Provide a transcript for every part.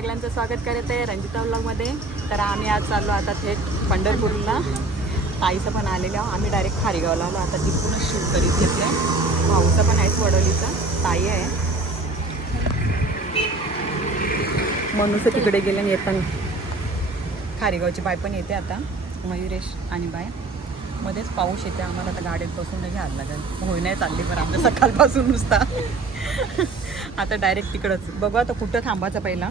सगळ्यांचं स्वागत करत आहे रंजिता ब्लॉगमध्ये तर आम्ही आज चाललो आता थेट पंढरपूरला. ताईचं पण आलेलं आहो. आम्ही डायरेक्ट खारीगावला आलो. आता तिथूनच शूट करीत घेतलं भाऊचा पण आहेच वडोलीचा. ताई आहे. मनुष्य तिकडे गेले आणि येताना खारीगावची बाय पण येते आता. मयुरेश आणि बाय मध्येच पाऊस येते आम्हाला आता गाडीत बसून नाही घ्यायला लागेल. होई नाही चालली पण आमच्या सकाळपासून नुसता. आता डायरेक्ट तिकडंच. बघू आता कुठं थांबायचं पहिला.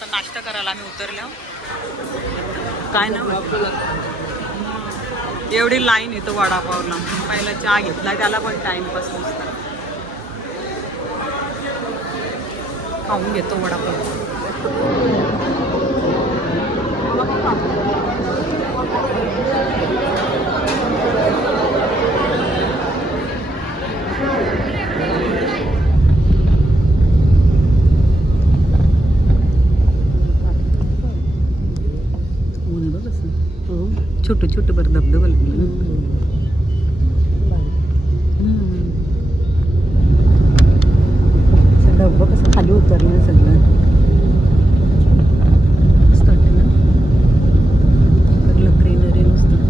तर नाश्ता करायला आम्ही उतरलो काय ना तो वडापावला. पहिला चहा घेतला त्याला पण टाइमपास नसता. खाऊन घेतो वडापाव. ऊन बघ हो. छोटं छोटं बरं धबधबा लागलं धबधबा कसं खाली उतरलं सगळं मस्त वाटतं ना इकडलं ग्रीनरी नुसतं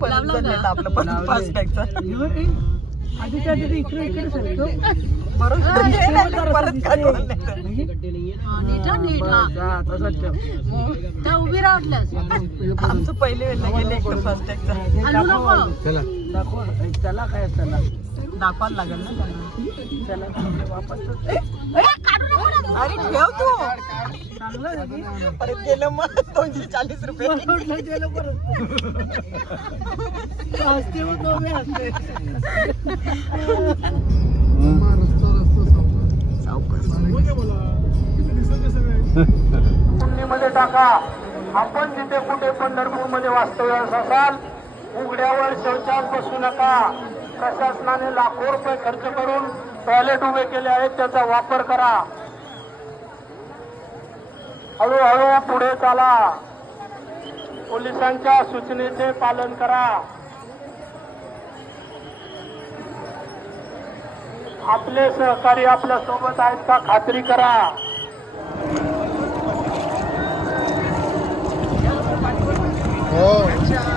परत झालेलं आपलं पण फास्ट टॅगचा बरोबर परत काय त्या उभी राहतल्यास. आमचं पहिले वेळेला गेले एक फास्ट टॅगचा आणू नको. दाखवायला लागेल ना त्यांना. ना. अरे ठेव तू. परत गेलं मग दोनशे चाळीस रुपये. मध्ये टाका आपण जिथे कुठे पंढरपूरमध्ये वास्तव्यास असाल उघड्यावर शौचास बसू नका. प्रशासनाने लाखो रुपये खर्च करून टॉयलेट उभे केले आहेत त्याचा वापर करा. हळूहळू पुढे चाला. पोलिसांच्या सूचनेचे पालन करा. आपले सहकारी आपल्यासोबत आहेत का? खात्री करा. हरे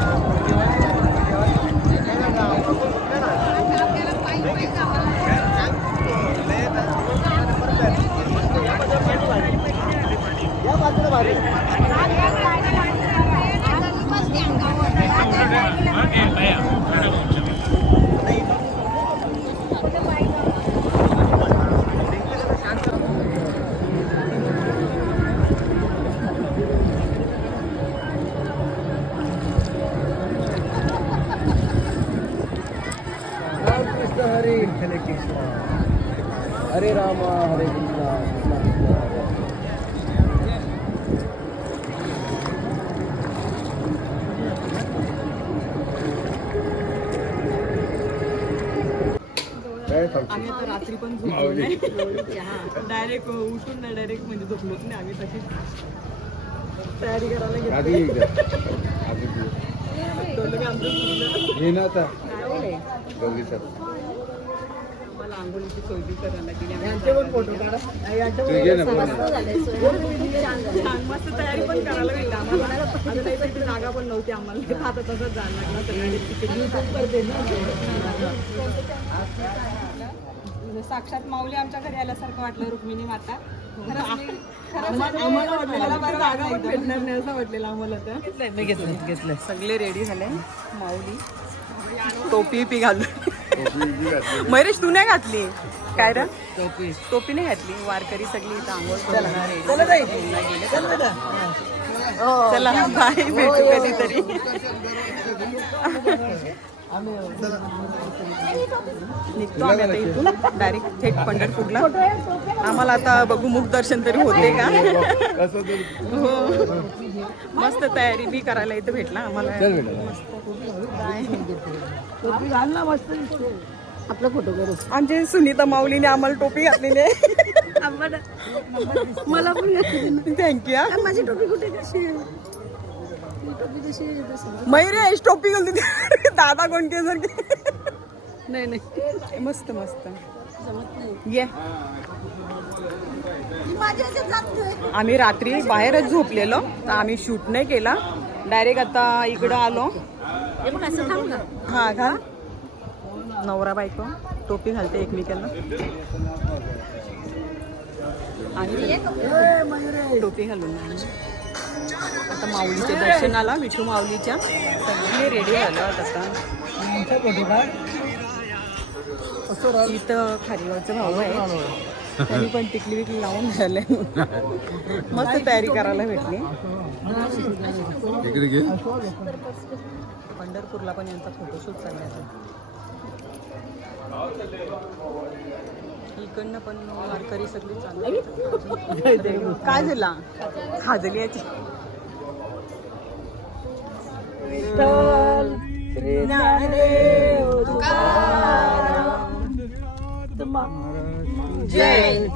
आम्ही आता रात्री पण झोपलो नाही. डायरेक्ट उठून नाही डायरेक्ट म्हणजे झोपलोच नाही आम्ही तशीच तयारी करायला ना सर मला आंघोळीची सोय बी करायला ना ना. मस्त तयारी पण करायला भेटलं आम्हाला. जागा पण नव्हती आम्हाला. आता तसंच जायला लागलं. सगळ्यांनी तिकीट साक्षात माऊली आमच्या घरी आल्यासारखं वाटलं रुक्मिणी माता. खरंच मी सगळे रेडी झाले. माऊली. टोपी पी घालून. मयुरेश तू नाही घातली? काय रे? टोपी. टोपी नाही घातली? वारकरी सगळी. चला. बाय भेटू कधीतरी. निघतो आम्ही आता इथून डायरेक्ट थेट पंढरपूरला आम्हाला आता बघू मुख दर्शन तरी होते का? हो. मस्त तयारी बी करायला इथं भेटला आम्हाला. आपला फोटो करू. आमची सुनीता माऊलीने आम्हाला टोपी घातलेली आहे. मला पण घातली थँक्यू माझी टोपी कुठे कशी मयुरी ही टोपी आहे टोपी घालते ती. दादा कोणते सारखे. नाही नाही. मस्त मस्त. ये. आम्ही रात्री बाहेरच झोपलेलो तर आम्ही शूट नाही केला. डायरेक्ट आता इकडं आलो. हा का? नवरा बायको. टोपी घालते एकमेकांना. आणि टोपी घालून. आता माऊलीच्या दर्शनाला विठू माऊलीच्या. सगळे रेडी झालो आता. इथं खारीगावचं भाऊ आहे. त्यांनी पण टिकली विकली लावून झाले. मस्त तयारी करायला भेटली. पंढरपूरला पण यांचा फोटोशूट चालला इकडनं पण वारकरी सगळी चालू काय झाला? खाजली याची जय.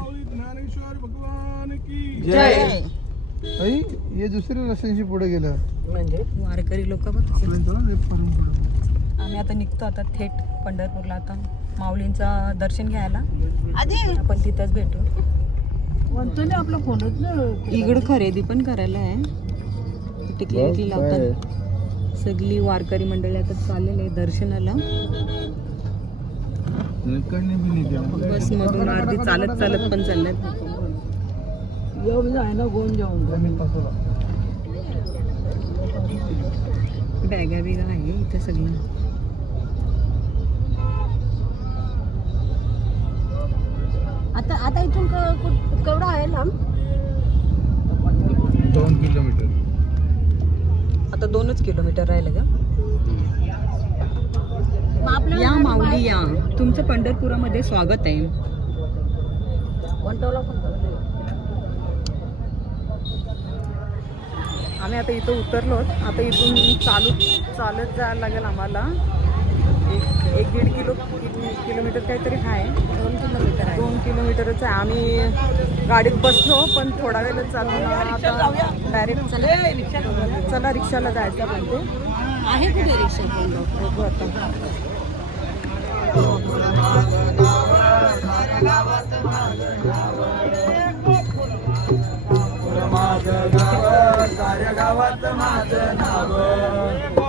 जय. आई हे दुसऱ्या रस्त्याशी पुढे गेलं. म्हणजे? वारकरी लोक बघ. आम्ही आता निघतो आता थेट पंढरपूरला आता. माऊलींचं दर्शन घ्यायला. आधी. आपण तिथंच भेटू. म्हणतो ना आपला फोनच ना इकडं खरेदी पण करायला आहे. टिकली विकली लावतात. सगळी वारकरी मंडळी आता चाललेली आहे दर्शनाला. बस मधून अर्धी चालत चालत पण जाऊन. बॅगा बिगा आहे इथं सगळं. आता आता इथून केवढं आहे लांब? दोन किलोमीटर. आता दोनच किलोमीटर राहिलं आपल्याला या माऊली या. तुमचं पंढरपुरामध्ये स्वागत आहे. आम्ही आता इथं उतरलो आता इथून चालू चालत जायला लागेल आम्हाला. एक एक दीड किलो किलोमीटर काहीतरी आहे दोन किलोमीटर आहे. दोन किलोमीटरच आहे. आम्ही गाडीत बसलो पण थोडा वेळच ना. आता डायरेक्ट चला. रिक्षाला जायचं म्हणते. आहे कुठे रिक्षा बघू आता. आम्हाला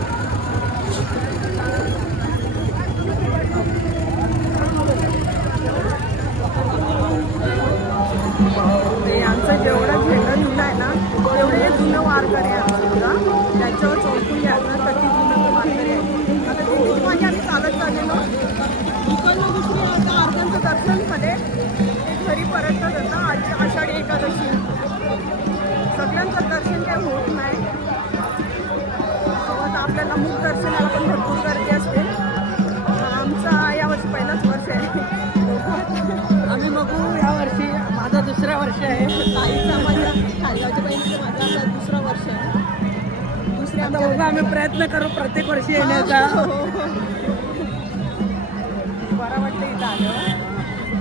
आहे आम्ही प्रयत्न करू प्रत्येक वर्षी येण्याचा. हो, हो, हो. बरं वाटतं इथं आलं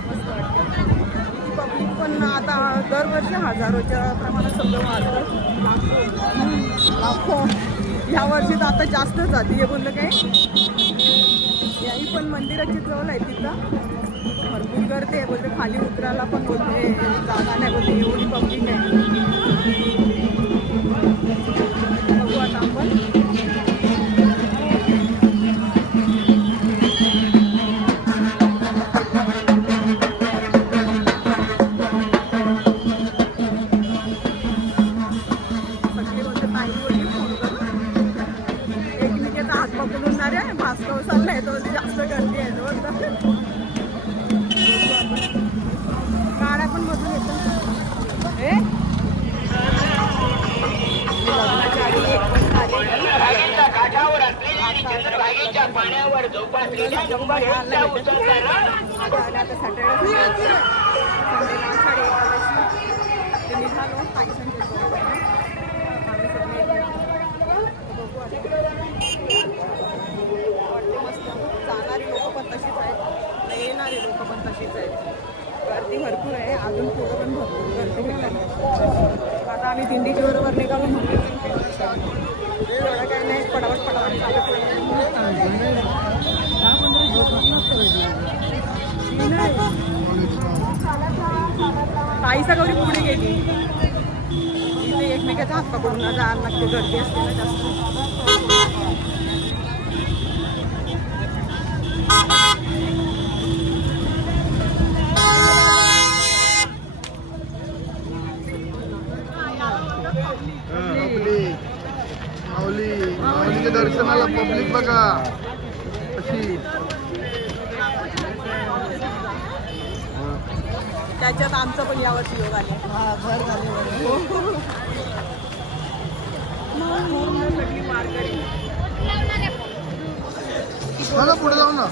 मस्त वाटतं पब्लिक पण आता दरवर्षी हजारोच्या प्रमाणात सगळं वाढतं लाखो. ह्या वर्षी तर आता जास्त जाती हे बोललं काय? याही पण मंदिराची जवळ आहे तिथं. भरपूर गर्दी आहे बोलते खाली उतरायला पण बोलते जागा नाही बोलते एवढी पब्लिक आहे. गर्दी असते ना जास्त. माऊलीच्या दर्शनाला पब्लिक बघा. अशी. त्याच्यात आमचं पण यावर्षी योग आले मला पुढे जाऊ ना.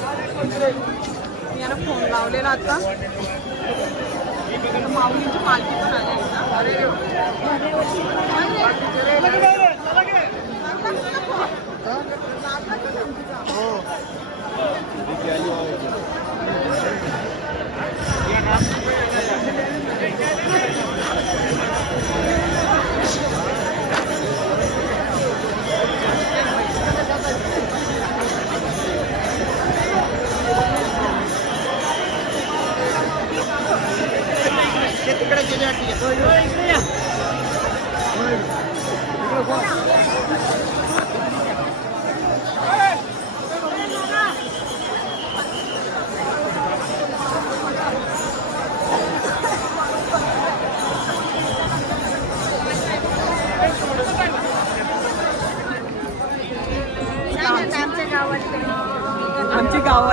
मी यांना फोन लावलेला आता. माऊलीची पालखी पण आली आहे ना. हो.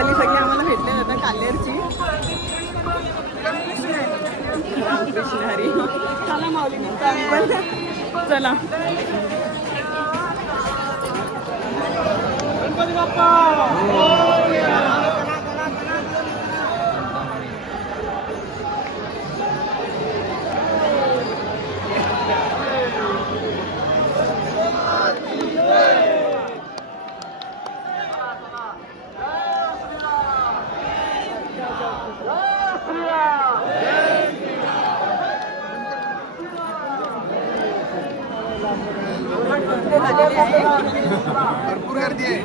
आमची सगळी आम्हाला भेटले जातात कालेरची. कृष्ण चला माऊली चला. भरपूर गर्दी आहे.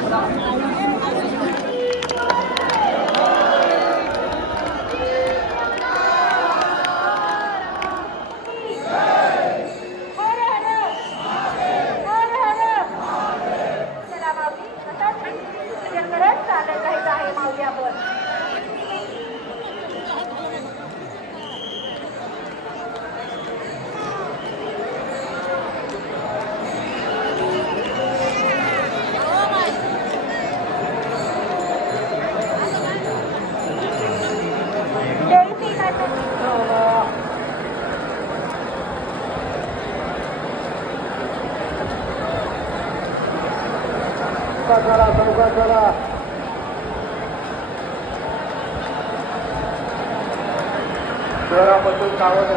चला करा शहरापासून सावध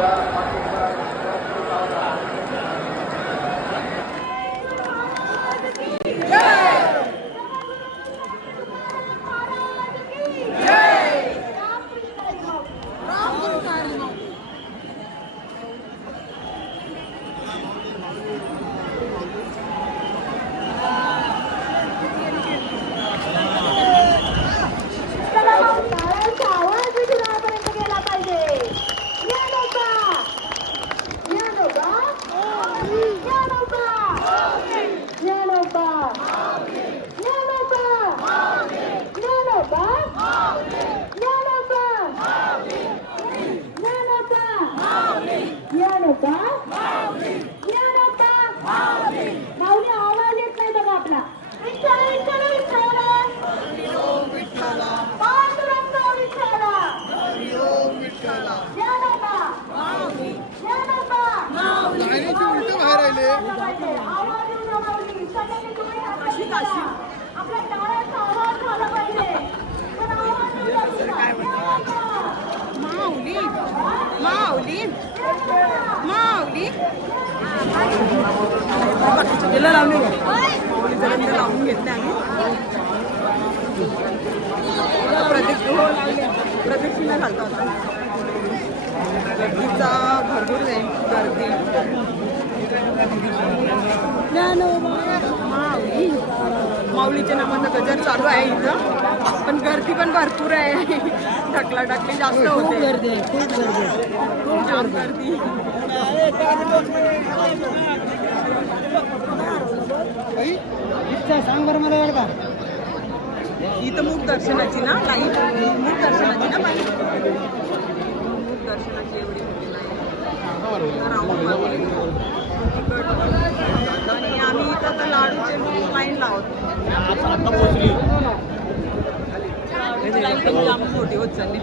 माऊली माऊली माऊली तिला. मुलीचं लावून घेतले आम्ही प्रदक्षिण प्रदक्षिणा घालतो आता गर्दीचा भरपूर आहे गर्दी माऊलीच्या नावाचं गजर चालू आहे इथं. पण गर्दी पण भरपूर आहे. ढकला ढकली जास्त होते. गर्दी आहे खूप गर्दी आहे. खूप जाम गर्दी. सांग बरं मला का? इथं मूक दर्शनाची ना लाईन मूक दर्शनाची ना बाई. मूक दर्शनाची एवढी मोठी लाईन आता तर लाडूचे मी लाईन लावत. पोहोचली लाईन मोठी होत चालली.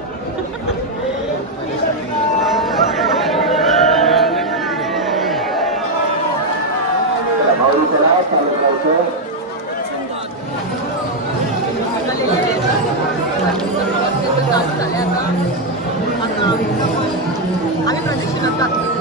आम्ही प्रदक्षिणा टाकतो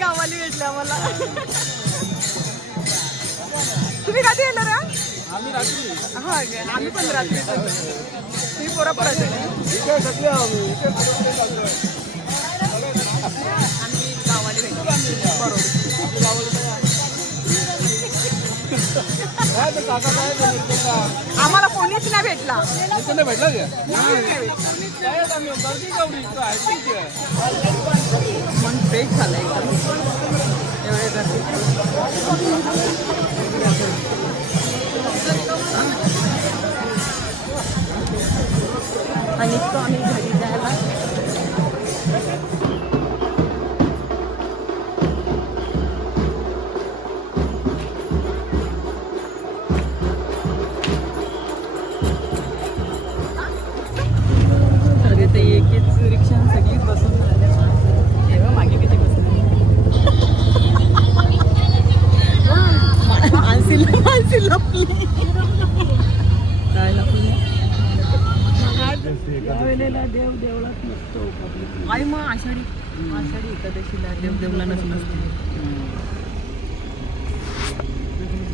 गावाला भेटले आम्हाला तुम्ही कधी येणार हा? आम्ही पण रात्री तुम्ही पोरा पोरा बरोबर. आम्हाला कोणीच नाही भेटला. भेटला. 아니 또 아니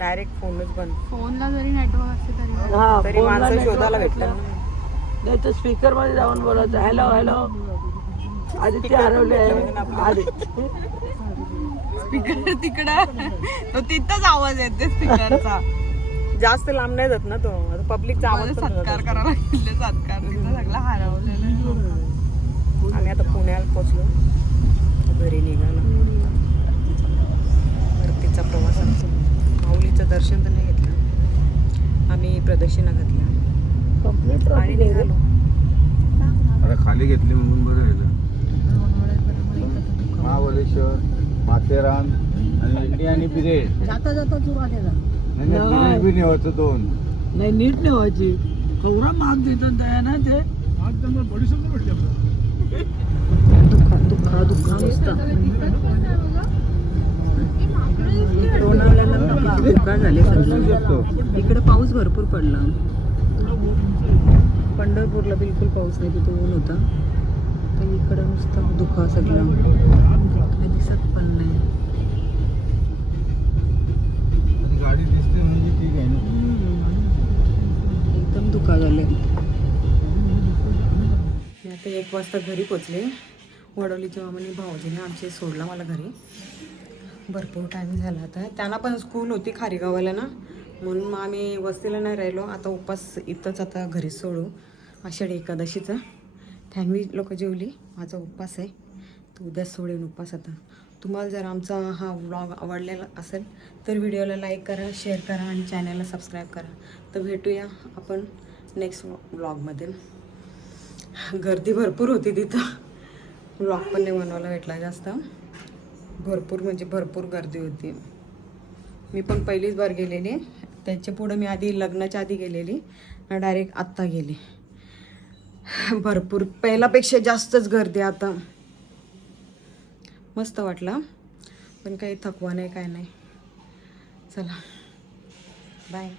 डायरेक्ट फोनच बंद. फोनला जरी नेटवर्क असते तरी हा तरी फोनला माणसं नाही शोधायला. भेटलं नाही तर स्पीकरमध्ये जाऊन बोलायचं हॅलो हॅलो आदित्य हरवले आदित्य. स्पीकर तिकडं. तो तिथंच आवाज येते स्पीकरचा जास्त लांब नाही जात ना तो. आता पब्लिकचा आवाज पण सत्कार जात करायला लागले सत्कार. तिथं सगळं हरवलेलं असतो. आम्ही आता पुण्याला पोचलो. घरी निघालो. परतीचा प्रवास आमचा माऊलीचं दर्शन तर नाही घेतलं. आम्ही प्रदक्षिणा घातल्या. कंप्लीट आणि निघालो. आता खाली घेतली म्हणून बरं झालं महाबळेश्वर माथेरान आणि आणि बिरे. जाता जाता चुरा बी नेवायचं दोन. नाही नीट नाही व्हायची केवढा माग देतात दया ना ते? दुःखा दुःखा दुःखा नुसता. धुका झाले सगळे इकडे पाऊस भरपूर पडला. पंढरपूरला बिलकुल पाऊस नाही तिथे ऊन होता. तर इकडं नुसतं धुका सगळं. काही दिसत पण नाही. गाडी दिसते म्हणजे ठीक आहे ना? एकदम धुका झाले मी आता एक वाजता घरी पोचले. वडवलीच्या मामाने भाऊजीने आमचे सोडला मला घरी भरपूर टाईम झाला आता. त्यांना पण स्कूल होती खारीगावाला ना. म्हणून मग आम्ही वस्तीला नाही राहिलो. आता उपास इथंच आता घरी सोडू. आषाढी एकादशीचा. फॅमिली लोक जेवली. माझा उपवास आहे. तर उद्या सोडेन उपवास आता. तुम्हाला जर आमचा हा व्लॉग आवडलेला असेल तर व्हिडिओला लाईक करा शेअर करा आणि चॅनलला सबस्क्राईब करा. तर भेटूया आपण नेक्स्ट व्लॉगमध्ये गर्दी भरपूर होती तिथं. व्लॉग पण नाही बनवायला भेटला जास्त. भरपूर म्हणजे भरपूर गर्दी होती. मी पण पहिलीच बार गेलेली. त्याच्या पुढं मी आधी लग्नाच्या आधी गेलेली डायरेक्ट आत्ता गेली. भरपूर पहिल्यापेक्षा जास्तच गर्दी आता. मस्त वाटलं. पण काही थकवा नाही काय नाही. चला. बाय